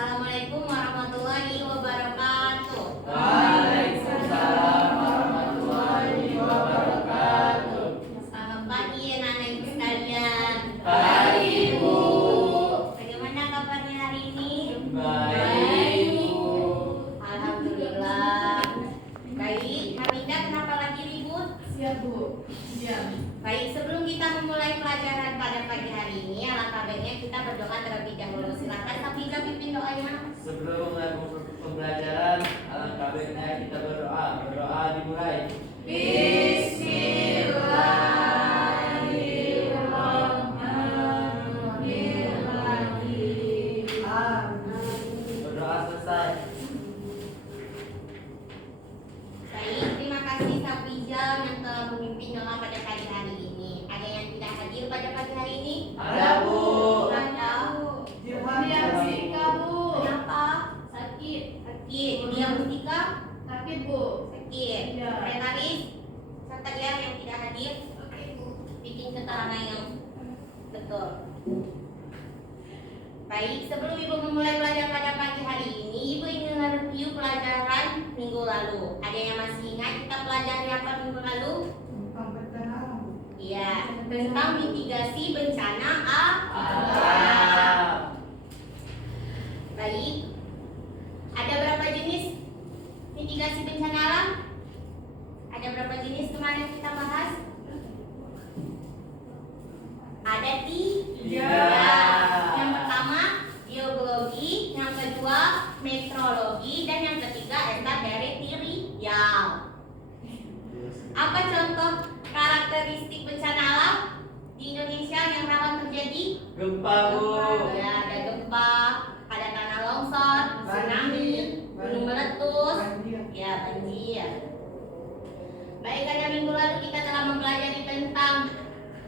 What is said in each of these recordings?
Assalamualaikum warahmatullahi wabarakatuh. Waalaikumsalam warahmatullahi wabarakatuh. Selamat pagi anak-anak ibu sekalian. Pagi Ibu. Bagaimana kabarnya hari ini? Baik Ibu. Alhamdulillah. Baik, Hamidah kenapa lagi ribut? Siap Bu. Siap. Baik, sebelum kita memulai pelajaran pada pagi hari ini, alangkah baiknya kita berdoa terlebih dahulu. Silakan Hamidah pimpin doanya. Sebelum mulai pembelajaran, alangkah baiknya kita berdoa. Berdoa dimulai. Bismillahirrahmanirrahim. Berdoa selesai. Baik, terima kasih Safijal yang telah memimpin doa pada pagi hari ini. Ada yang tidak hadir pada pagi hari ini? Ada Bu. Kenapa? Dia Mustika Bu. Kenapa? Sakit. Sakit. Dia Mustika? Sakit Bu. Sakit. Ya. Retaris? Serta dia yang tidak hadir? Bikin keterangan yang betul. Baik, sebelum Ibu memulai belajar pada pagi hari ini, Ibu ingin mereview pelajaran minggu lalu. Ada yang masih ingat kita pelajari apa minggu lalu? Iya, tentang mitigasi bencana alam. Baik, ada berapa jenis mitigasi bencana alam? Ada berapa jenis kemarin kita bahas? Ada tiga. Yang pertama geologi, yang kedua meteorologi, dan yang ketiga adalah teritorial. Apa contoh karakteristik bencana alam di Indonesia yang rawan terjadi? Gempa Bu. Ya, ada gempa, ada tanah longsor, tsunami, gunung meletus, ya banjir. Baik, pada minggu lalu kita telah mempelajari tentang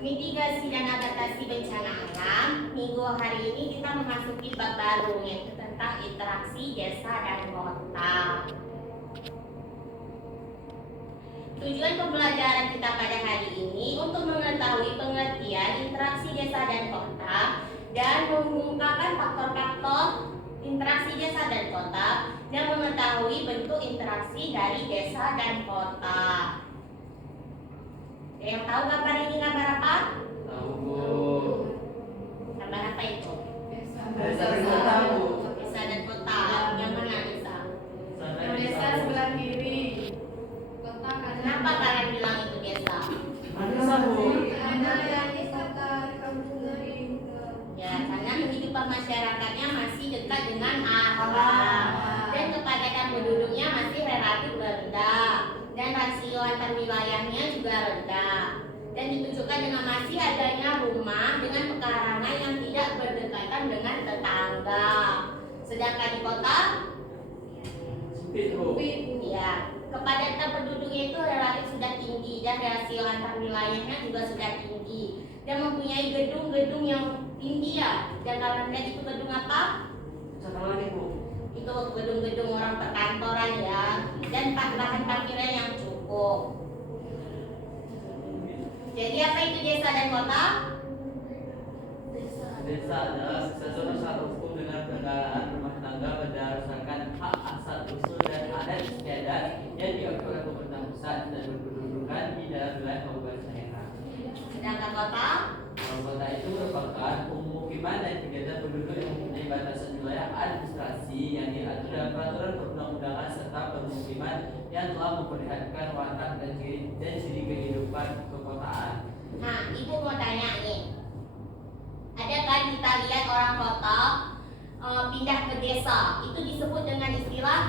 mitigasi dan adaptasi bencana alam. Minggu hari ini kita memasuki bab baru yaitu tentang interaksi desa dan kota. Tujuan pembelajaran kita pada hari ini untuk mengetahui pengertian interaksi desa dan kota dan mengungkapkan faktor-faktor interaksi desa dan kota dan mengetahui bentuk interaksi dari desa dan kota. Ada yang tahu gambar ini gambar apa? Tahu Bu. Gambar apa itu? Desa dan kota Bu. Desa dan kota. Yang mana desa? Sampai Yang desa sebelah kiri. Kota kanan. Kenapa kalian bilang itu desa? Desa Bu. Ada yang di kota kampung lain. Ya, karena kehidupan masyarakatnya masih dekat dengan alam dan kepadatan penduduknya masih relatif rendah dan rasio antar wilayahnya juga rendah dan ditunjukkan dengan masih adanya rumah dengan pekarangan yang tidak berdekatan dengan tetangga. Sedangkan di kota, Sempit Bu. ya, kepadatan penduduknya itu relatif sudah tinggi dan rasio antar wilayahnya juga sudah tinggi dan mempunyai gedung-gedung yang tinggi ya. Dan kalian lihat itu gedung apa? Satu lagi Bu. Itu gedung-gedung orang perkantoran ya, dan lahan parkirnya yang cukup. Jadi apa itu desa dan kota? Desa adalah satuan usaha hukum dengan penegakan rumah tangga berdasarkan hak asal usul dan adat istiadat yang diakui oleh pemerintah pusat dan berkedudukan di dalam wilayah kabupaten daerah. Sedangkan kota? Kalau kota itu merupakan pemukiman dan kegiatan penduduk yang mempunyai batasan wilayah administrasi yang diatur dalam peraturan perundang-undangan serta permukiman yang telah memperlihatkan watak dan ciri kehidupan kekotaan. Nah, ibu mau tanya nih, ada kan kita lihat orang kota pindah ke desa, itu disebut dengan istilah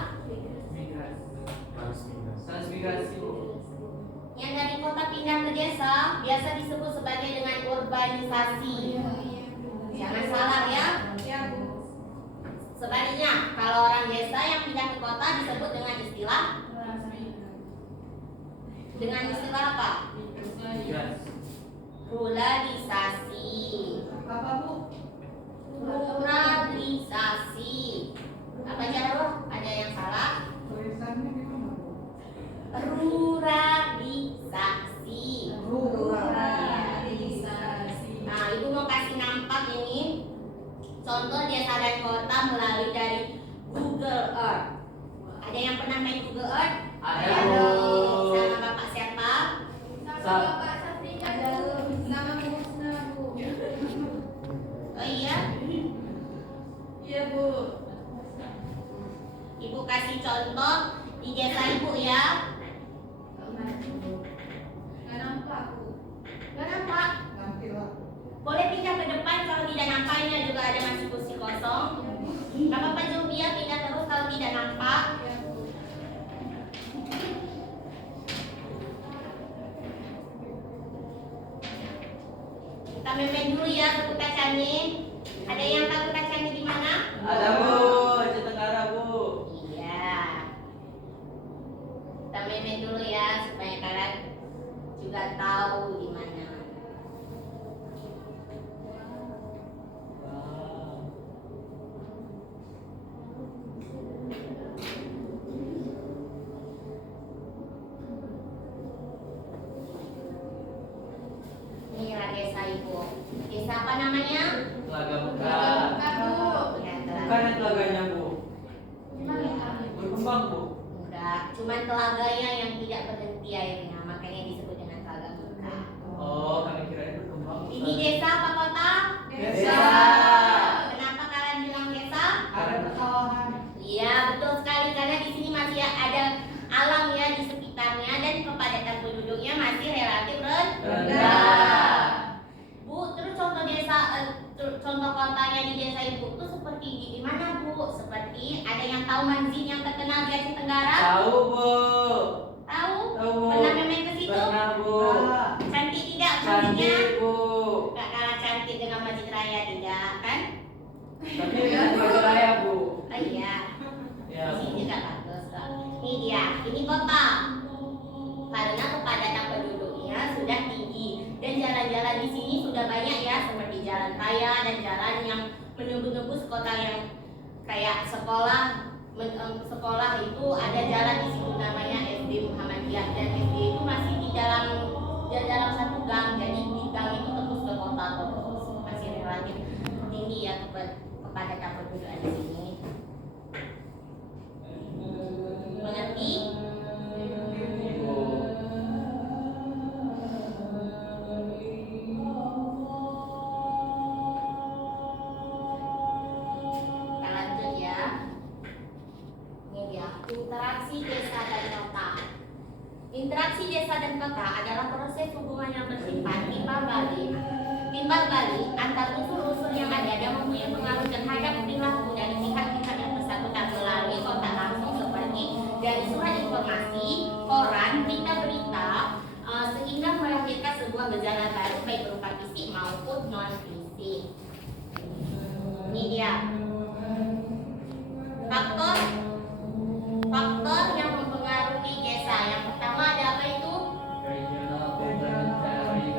Transmigrasi Bu. yang dari kota pindah ke desa biasa disebut sebagai dengan urbanisasi. Jangan salah ya. Ya Bu. Sebaliknya, kalau orang desa yang pindah ke kota disebut dengan istilah apa? Migrasi. Ruralisasi. Apa Bu? Ruralisasi. Apa cara lo? Ada yang salah? Tulisannya gimana Bu? Ruralisasi. Ruralisasi. Nah, ibu mau kasih Contoh desa dan kota melalui dari Google Earth. Ada yang pernah main Google Earth? Ada, Bu. Bu. Sama Bapak siapa? Sama Bapak Satrinya Bu. Sama Bu Husna Bu. Oh iya? Iya Bu. Ibu kasih contoh di desa ibu ya. Nggak nampak Bu. Gak nampak? Nanti lah. Boleh pindah ke depan kalau tidak nampaknya juga ada masih kursi kosong. Gak apa-apa Jovia, pindah terus kalau tidak nampak. Iya Bu. Kita main dulu ya ke kacanya. Ada yang tahu kacanya di mana? Ada Bu, Aceh Tenggara Bu. Iya. Kita main dulu ya supaya kalian juga tahu di mana. Wow. Inilah desa ibu. Desa apa namanya? Telaga Mekah. Bukan Bu. Ya, Bukan yang telaganya Bu. Iya. Berkembang Bu. Enggak, cuman telaganya yang tidak berhenti airnya, makanya disebut dengan telaga Mekah. Oh, kami kirain berkembang. Ini desa apa kota? Desa. Kenapa kalian bilang desa? Ada persawahan. Iya, betul sekali karena di sini masih ada alam ya di sekitarnya dan kepadatan penduduknya masih relatif rendah. Bu, terus contoh desa, contoh kotanya di desa ibu tuh seperti di mana Bu? Seperti ada yang tahu Manzin yang terkenal di Aceh Tenggara? Tahu Bu. Tahu? Tahu Bu. Pernah main ke situ? Pernah Bu. Cantik tidak masjidnya? Cantik Bu. Gak kalah cantik dengan masjid raya tidak kan? Tapi kan Baju Raya Bu. Oh iya. Ya Di sini Bu. juga bagus kok. Ini dia, ini kota. Karena kepadatan penduduknya sudah tinggi dan jalan-jalan di sini sudah banyak ya, seperti jalan raya dan jalan yang menembus kota yang kayak sekolah. Sekolah itu ada jalan di situ namanya SD Muhammadiyah dan SD itu masih di dalam satu gang, jadi di gang itu tembus ke kota terus, masih relatif tinggi ya kepadatan penduduk di sini. Mengerti? Ibu. Kita lanjut ya. Ini dia, interaksi desa dan kota. Interaksi desa dan kota adalah proses hubungan yang bersifat timbal balik. Timbal balik antar unsur-unsur yang ada dan mempunyai pengaruh terhadap perilaku dari pihak-pihak yang bersangkutan melalui kontak langsung seperti dari surat informasi, koran, berita-berita, sehingga melahirkan sebuah gejala baru baik berupa fisik maupun non fisik. Ini dia. Faktor yang mempengaruhi desa. Yang pertama ada apa itu? Regional complementary.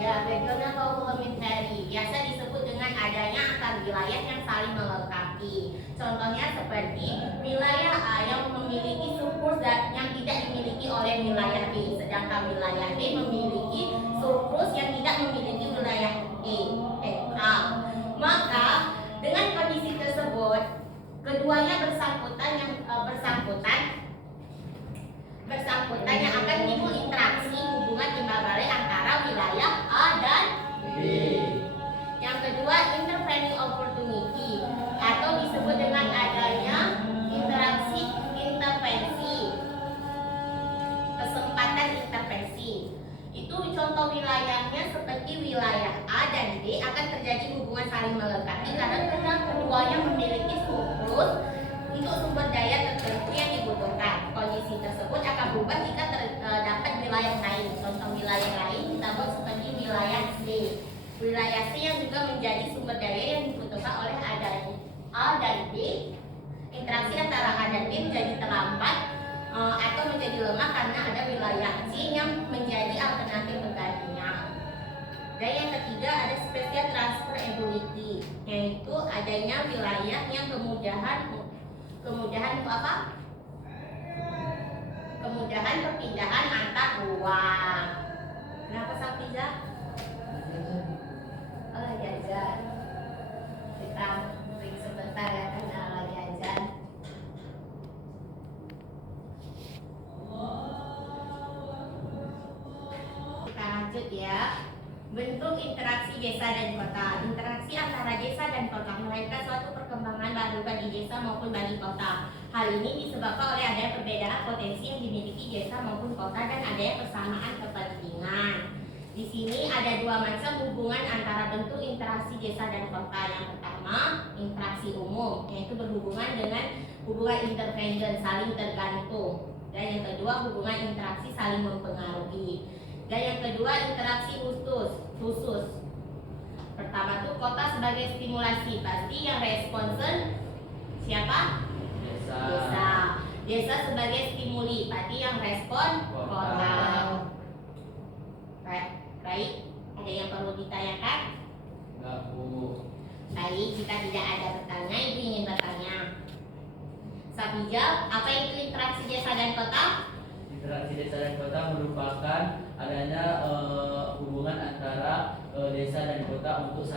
Ya, regional complementary. Biasa disebut dengan adanya antar wilayah yang saling melengkapi. Contohnya seperti wilayah A yang memiliki surplus yang tidak dimiliki oleh wilayah B, sedangkan wilayah B memiliki surplus yang tidak memiliki wilayah A. Maka dengan kondisi tersebut, keduanya bersangkutan yang akan timbul interaksi hubungan timbal balik antara wilayah A dan B. Yang kedua, intervening opportunity atau disebut dengan adanya interaksi intervensi, kesempatan intervensi. Itu contoh wilayahnya seperti wilayah A dan B akan terjadi hubungan saling melengkapi karena keduanya memiliki surplus untuk sumber daya tertentu yang dibutuhkan. Kondisi tersebut akan berubah jika terdapat wilayah lain. Contoh wilayah lain kita buat seperti wilayah C. Wilayah C yang juga menjadi sumber daya yang dibutuhkan oleh A dan B. Interaksi antara A dan B menjadi terlambat atau menjadi lemah karena ada wilayah C yang menjadi alternatif penggantinya. Dan yang ketiga ada spatial transfer ability, yaitu adanya wilayah yang kemudahan itu apa? Kemudahan perpindahan antar ruang. Kenapa Safiza? Oh, jajan. bentuk interaksi desa dan kota. Interaksi antara desa dan kota melahirkan suatu perkembangan baru bagi desa maupun bagi kota. Hal ini disebabkan oleh adanya perbedaan potensi yang dimiliki desa maupun kota dan adanya persamaan kepentingan. Di sini ada dua macam hubungan antara bentuk interaksi desa dan kota. Yang pertama, interaksi umum, yaitu berhubungan dengan hubungan interdependen, saling tergantung. Dan yang kedua, hubungan interaksi saling mempengaruhi. Dan yang kedua, interaksi khusus. Pertama tuh kota sebagai stimulasi, pasti yang responsen siapa? Desa. Desa sebagai stimuli, berarti yang respon kota. Baik, ada yang perlu ditanyakan? Enggak, Bu. Baik, jika tidak ada pertanyaan, Ibu ingin bertanya. Sabijal, apa itu interaksi desa dan kota? Interaksi desa dan kota merupakan adanya hubungan antara desa dan kota untuk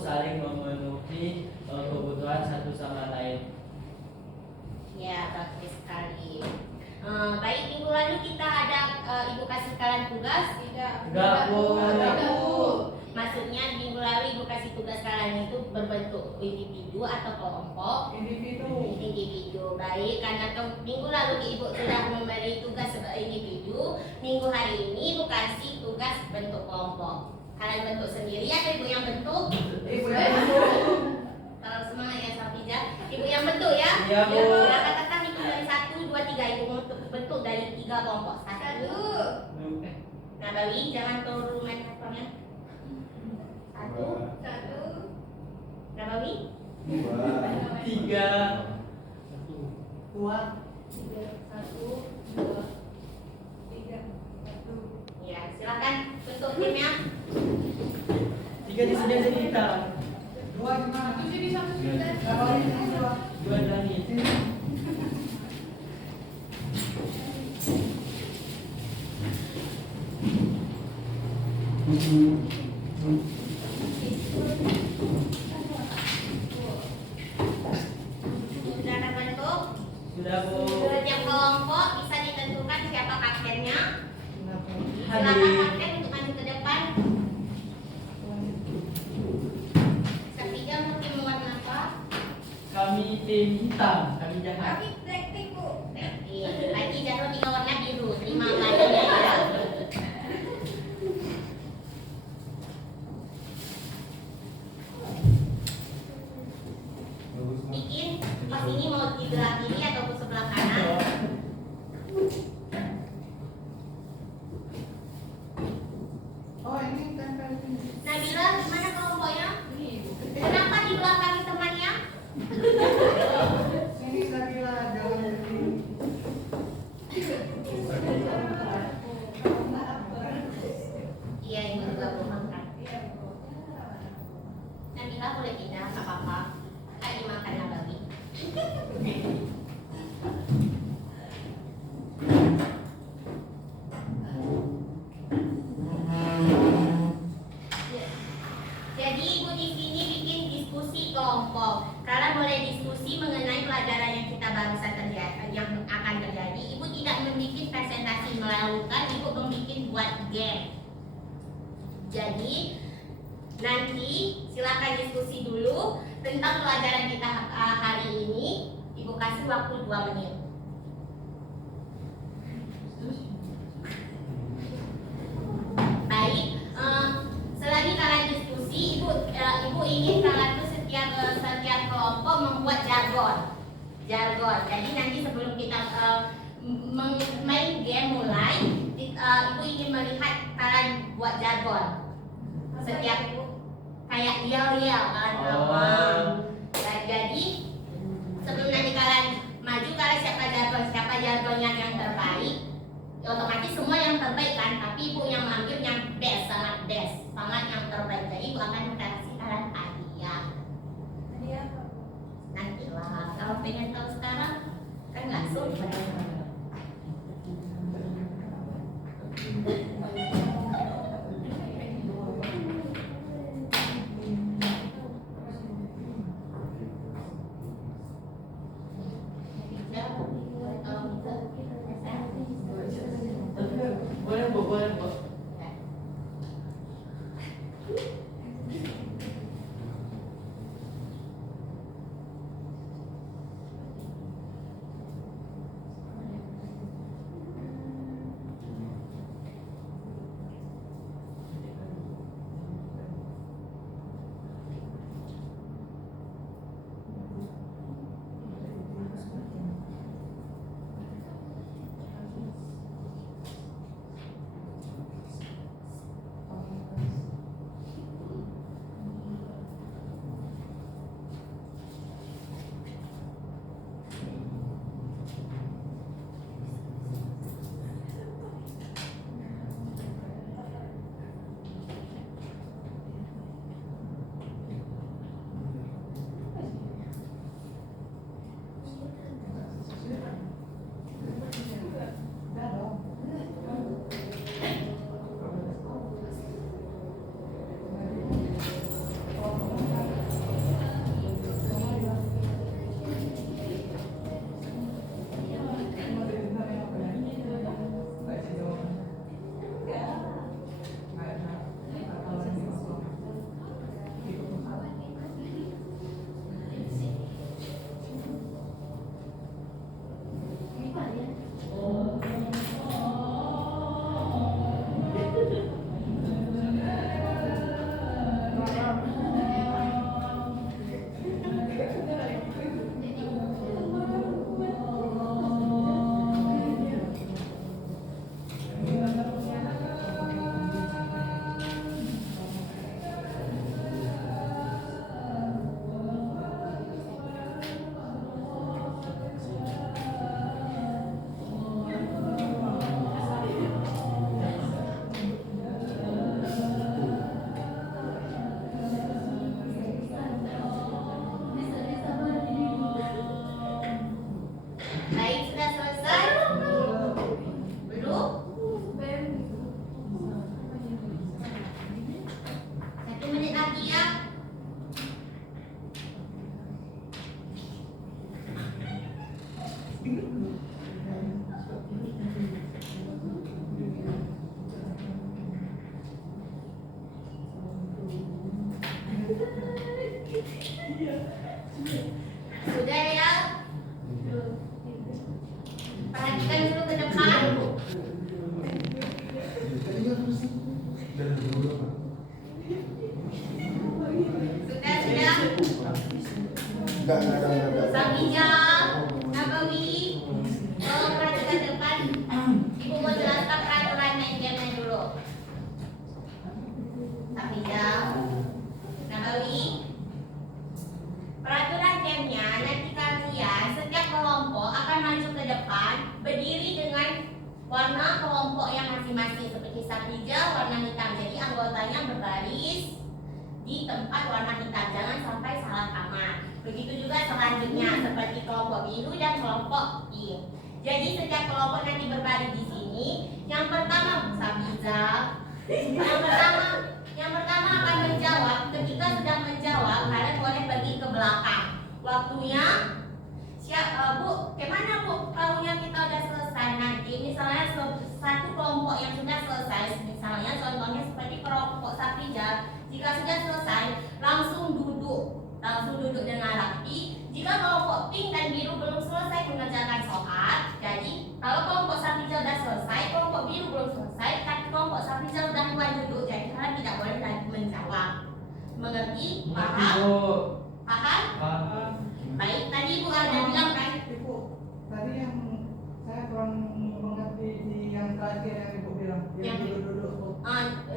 saling memenuhi kebutuhan satu sama lain. Ya, bagus sekali. Baik, minggu lalu kita ada Ibu kasih kalian tugas. Enggak, Bu. Maksudnya minggu lalu Ibu kasih tugas kalian itu berbentuk individu atau kelompok? Individu. Baik, karena minggu lalu Ibu sudah memberi tugas sebagai individu, minggu hari ini Ibu kasih tugas bentuk kelompok. Kalian bentuk sendiri atau Ibu yang bentuk? Ibu yang bentuk. Kalau semangat ya Safija, Ibu yang bentuk ya? Iya, Bu. Ya, katakan itu dari 1, 2, 3 Ibu bentuk dari 3 kelompok. 1. Nabawi, jangan turun main handphonenya. 1. Nabawi. 3. 2. 1, 2, 3, 1. Ya, silakan bentuk timnya. 3 di sini aja kita. 2 di mana? 1 sini, 1 sini. 2 di langit. Sudah terbentuk? Sudah, Bu. Setiap kelompok bisa ditentukan siapa kaptennya. Silakan Hadir. kapten untuk maju ke depan. Safija mau tim warna apa? Kami tim hitam, kami jahat. Kami trekting, Bu. Iya, lagi Jarwo tinggal warna biru. Terima kasih ya. Bikin pas ini mau di sebelah kiri atau ke sebelah kanan? Oh, ini tempel ini. Nabila, gimana kelompoknya? Ini, Bu. Kenapa di belakang temannya? Ini Sabila jalan ini. Iya, ini juga makan. Nabila boleh pindah, nggak apa-apa. Ayo makan Nabawi. Jadi Ibu di sini bikin diskusi kelompok. Kalian boleh diskusi mengenai pelajaran yang kita barusan terjadi, yang akan terjadi. Ibu tidak membuat presentasi, melakukan Ibu membuat buat game. Jadi nanti silakan diskusi dulu tentang pelajaran kita hari ini. Ibu kasih waktu 2 menit. Baik, selagi kalian diskusi, ibu ingin kalian tuh setiap kelompok membuat jargon. Jadi nanti sebelum kita main game mulai, ibu ingin melihat kalian buat jargon. Setiap kayak yel kalian ngomong. Nah, jadi sebelum nanti kalian maju, kalian siapa jargonnya yang terbaik. Otomatis semua yang terbaik kan, tapi ibu yang mengambil yang best, sangat yang terbaik. Jadi ibu akan kasih kalian hadiah. Hadiah apa? Nantilah, kalau pengen tahu sekarang kan nggak surprise. Boleh, Bu, boleh, Bu. Sudah ya? Perhatikan dulu ke depan. Sudah. Samijal, Nabawi, perhatikan depan. Ibu mau jelaskan peraturan main gamenya dulu. Samijal, Nabawi. Peraturan gamenya nanti kalian setiap kelompok akan maju ke depan berdiri dengan warna kelompok yang masing-masing seperti Safrijal warna hitam. Jadi anggotanya berbaris di tempat warna hitam, jangan sampai salah kamar. Begitu juga selanjutnya seperti kelompok biru dan kelompok pink. Jadi setiap kelompok nanti berbaris di sini. Yang pertama Safrijal, yang pertama akan menjawab. Ketika sudah menjawab, kalian boleh pergi ke belakang. Waktunya Bu, kemana Bu? Kalau kita udah selesai nanti, misalnya satu kelompok yang sudah selesai, misalnya contohnya seperti kelompok Safrijal, jika sudah selesai, langsung duduk dengan rapi. Jika kelompok pink dan biru belum selesai mengerjakan soal, jadi kalau kelompok Safrijal sudah selesai, kelompok biru belum selesai, tapi kelompok Safrijal sudah mulai duduk, jadi kalian tidak boleh lagi menjawab. Mengerti? Paham? Paham? Baik, tadi Ibu ada bilang kan? Ibu, tadi yang saya kurang mengerti di yang terakhir yang Ibu bilang, yang duduk-duduk.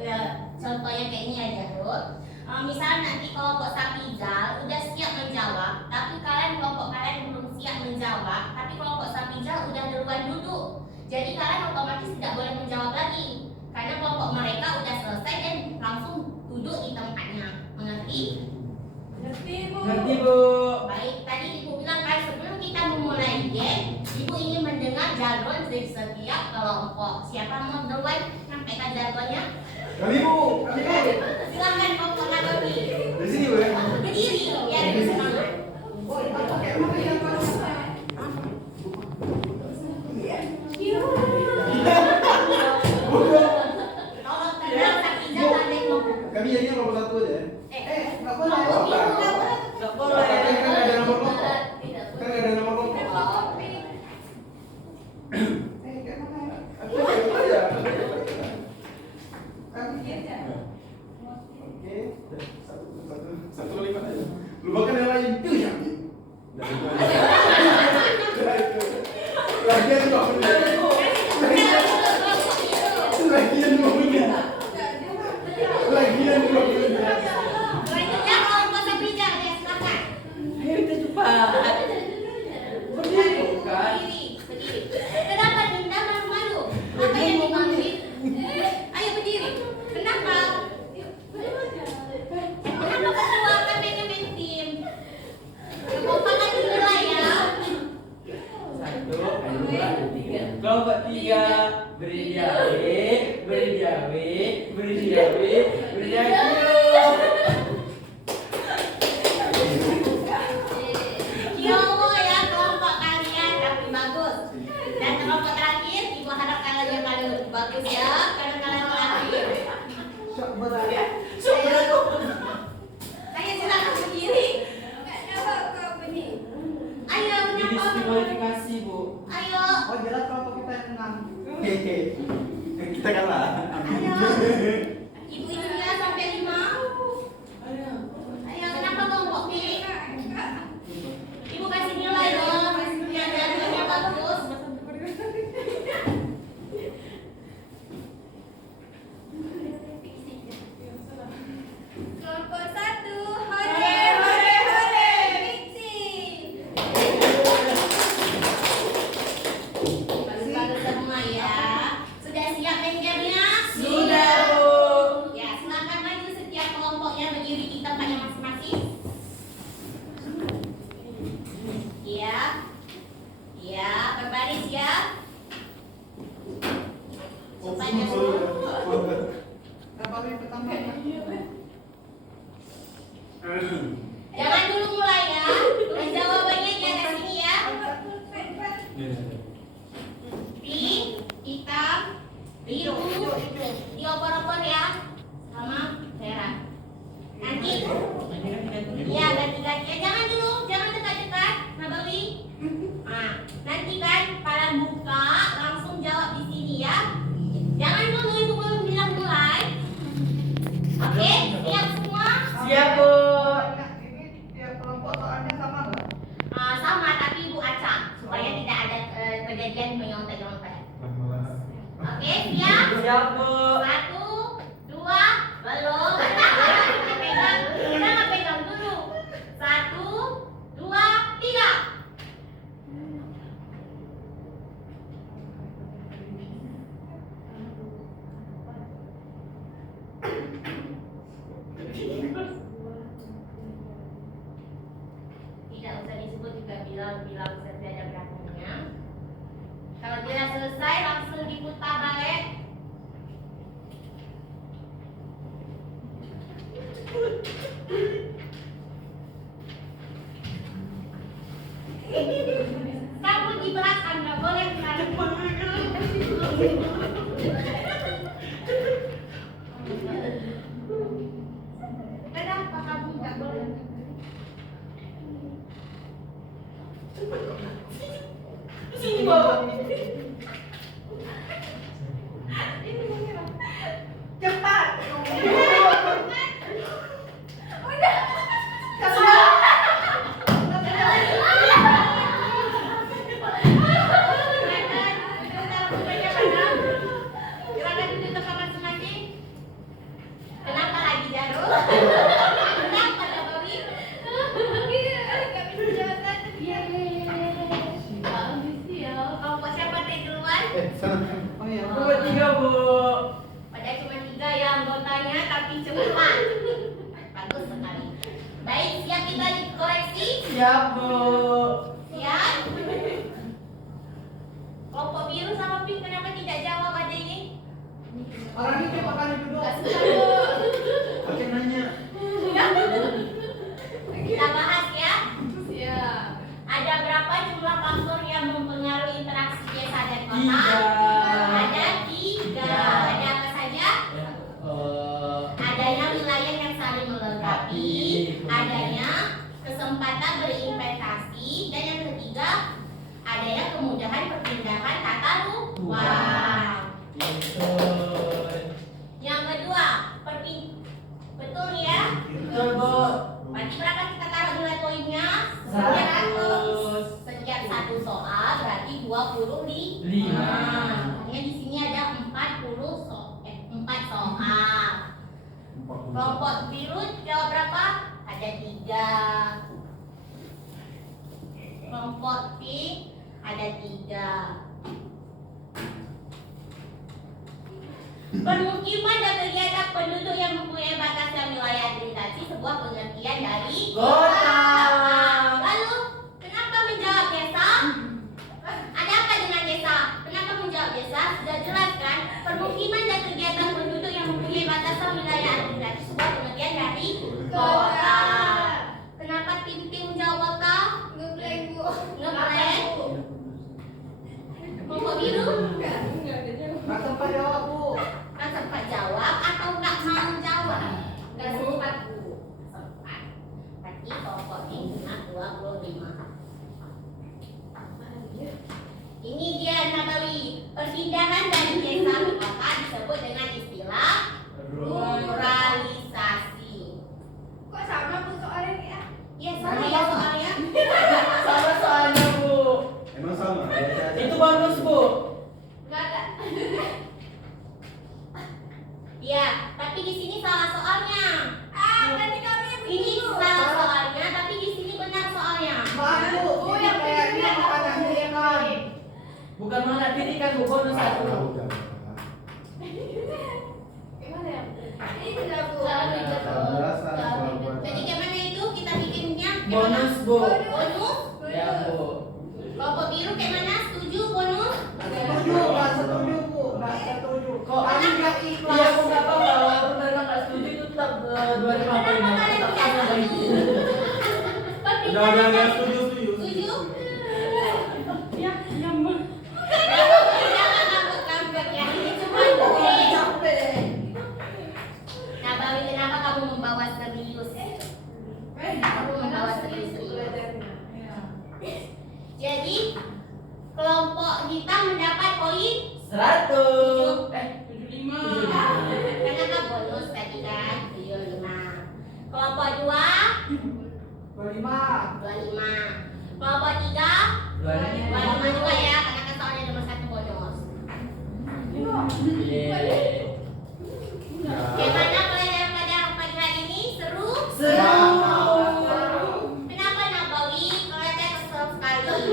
Ya, contohnya kayak ini aja tuh. Misalnya nanti kelompok Safrijal udah siap menjawab, tapi kelompok kalian belum siap menjawab, tapi kelompok Safrijal udah duluan duduk. Jadi kalian otomatis tidak boleh menjawab lagi, karena kelompok mereka udah selesai dan langsung duduk di tempatnya. Mengerti? Ngerti Bu. Baik, tadi Ibu bilang kan sebelum kita memulai game, Ibu ingin mendengar jargon dari setiap kelompok. Siapa mau duluan nyampaikan jargonnya? Kami Bu, kami Bu. Silakan kelompok Nabawi. Dari sini Bu ya. Berdiri, biar lebih semangat. Tolong tenang, tapi jangan nengok. Kami jadi nomor 1 aja. Nggak boleh. Nggak boleh. Kan nggak ada nomor kelompok. Tidak Kan nggak ada nomor kelompok. Aku aja. Oke. Satu lima aja. Lupakan yang lain. Itu yang Lagian 2 menit. Lagian 2 menit. Lagian 2 menit. Selanjutnya kelompok Safrijal, ya silakan. Ayo kita cepat. Berdiri bukan? Berdiri. Kenapa Dinda malu-malu? Apa yang dimaluin? Ayo berdiri. Kenapa? Kenapa ketua kan main tim? Kekompakan dulu lah ya. 1, 2, 3. Kelompok 3 beri dia W, beri dia W, beri dia W, beri dia Q. Yowo ya kelompok kalian, tapi bagus. Dan kelompok terakhir, Ibu harap kalian yang paling bagus ya, karena kalian terakhir. Sok berat. Ayo silakan berdiri. Ayo Jadi menyapa. diskualifikasi Bu. Ayo. Oh jelas kelompok kita yang menang. Hehe. Kita kalah. Ayo. Ibu ini sampai 5. Ayo kenapa kelompok B? Ibu kasih nilai dong. Biar jargonnya bagus. Kelompok 1, hore hore hore, fiksi. Bagus-bagus semua ya. Sudah siap main gamenya? Sudah Bu. Ya, silakan maju setiap kelompoknya berdiri di tempatnya masing-masing. Iya. Iya, berbaris ya. Supaya Berapa kali pertama? jangan dulu mulai ya. Jawabannya di atas sini ya. Pink, hitam, biru, diopor-opor ya, sama merah. Nanti, iya ganti-ganti aja Kenapa kamu nggak boleh? Sini bawa. Cepat. Silakan duduk tempat masing-masing. Kenapa lagi Jarul? Kenapa Nabawi? Kelompok siapa teh duluan? Sana. Oh iya. Nomor 3, Bu. Padahal cuma 3 ya anggotanya, tapi cepat. Bagus sekali. Baik, siap kita dikoreksi? Siap, Bu. Siap? Kelompok biru sama pink kenapa tidak jawab aja ini? Orang ini makan duduk. Gak suka Bu. Oke nanya. Kita bahas ya. Siap. Ada berapa jumlah faktor yang mempengaruhi interaksi desa dan kota? 3. Ada 3. Ada apa saja? Adanya wilayah yang saling melengkapi, adanya kesempatan berinvestasi, dan yang ketiga adanya kemudahan perpindahan tata ruang. Yang kedua, betul ya? Betul, Bu. Berarti berapa kita taruh nilai poinnya? 100. Setiap satu soal berarti 25. Makanya di sini ada 4 soal. Kelompok biru jawab berapa? Ada 3. Kelompok pink ada 3. Permukiman dan kegiatan penduduk yang mempunyai batasan wilayah administrasi sebuah pengertian dari Kota. Lalu, kenapa menjawab desa? Ada apa dengan desa? Kenapa menjawab desa? Sudah jelas kan? Permukiman dan kegiatan penduduk yang mempunyai batasan wilayah administrasi sebuah pengertian dari kota. Kenapa tim menjawab kota? Ngeplay, Bu. Ngeplan? Kelompok biru? Nggak sempat jawab, Bu. Nggak sempat jawab atau nggak mau jawab? Nggak sempat Bu. Sempat. Berarti kelompok ini cuma 25. Ini dia Nabawi. Perpindahan dari desa ke kota disebut dengan istilah ruralisasi. Kok sama Bu soalnya nih ya? Ya sama ya soalnya. Sama soalnya, Bu. Emang sama. Itu bonus, Bu. Nggak ada. Ya, tapi di sini salah soalnya. Tadi kami Ini salah soalnya, tapi di sini benar soalnya. Maaf, Bu. Oh, Ini yang kayaknya benar. makanan ikan. Bukan mana ini kan, Bu, bonus 1. Gimana ya? Ini sudah Bu. Jadi gimana itu kita bikinnya? Bonus, Bu. Bonus? Ya, Bu. Kelompok biru kayak mana? Setuju bonus? Setuju, nggak setuju, Bu. Nggak setuju. Kok Kami nggak Iya, ikhlas. Bu, nggak apa-apa. Walaupun mereka nggak setuju, itu tetap 25 poin. Kenapa kalian Tetap tidak sama lagi. setuju? Udah, setuju. Setuju? Ya, nyambung. Jangan ngambek-ngambek ya. Ini cuma kuis. Capek. Nah, Bawi, kenapa kamu membawa serius? Kamu membawa serius. Jadi kelompok hitam mendapat poin 100. 75. Karena bonus tadi kan 75. Kelompok 2 25. 25. Kelompok 3 25. 25 juga ya, karena kan soalnya nomor 1 bonus. Yeay. Gimana pelajaran pada pagi hari ini? Seru? Seru. Kenapa Nabawi? Kelihatannya kesel sekali.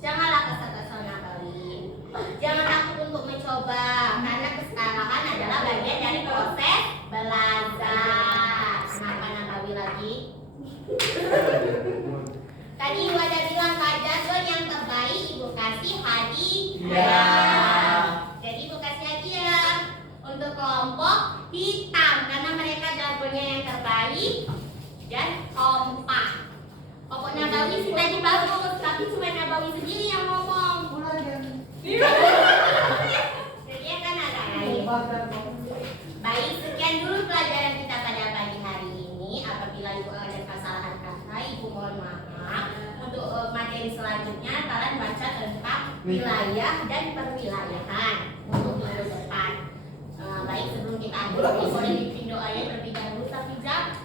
Janganlah kesel-kesel Nabawi. Jangan takut untuk mencoba, karena kesalahan adalah bagian dari proses belajar. Kenapa Nabawi lagi? Tadi Ibu ada bilang pelajaran yang terbaik Ibu kasih hadiah. Jadi Ibu kasih hadiah untuk kelompok hitam karena mereka jagonya yang terbaik dan kompak. Kelompok Nabawi sih tadi bagus, tapi cuma Nabawi sendiri yang ngomong. Mulai dari Jadi kan agak lain. Baik, sekian dulu pelajaran kita pada pagi hari ini. Apabila ibu ada kesalahan kata, ibu mohon maaf. Untuk materi selanjutnya kalian baca tentang wilayah dan perwilayahan untuk minggu depan. Baik, sebelum kita akhiri boleh dipimpin doanya terlebih dahulu, Tafizah.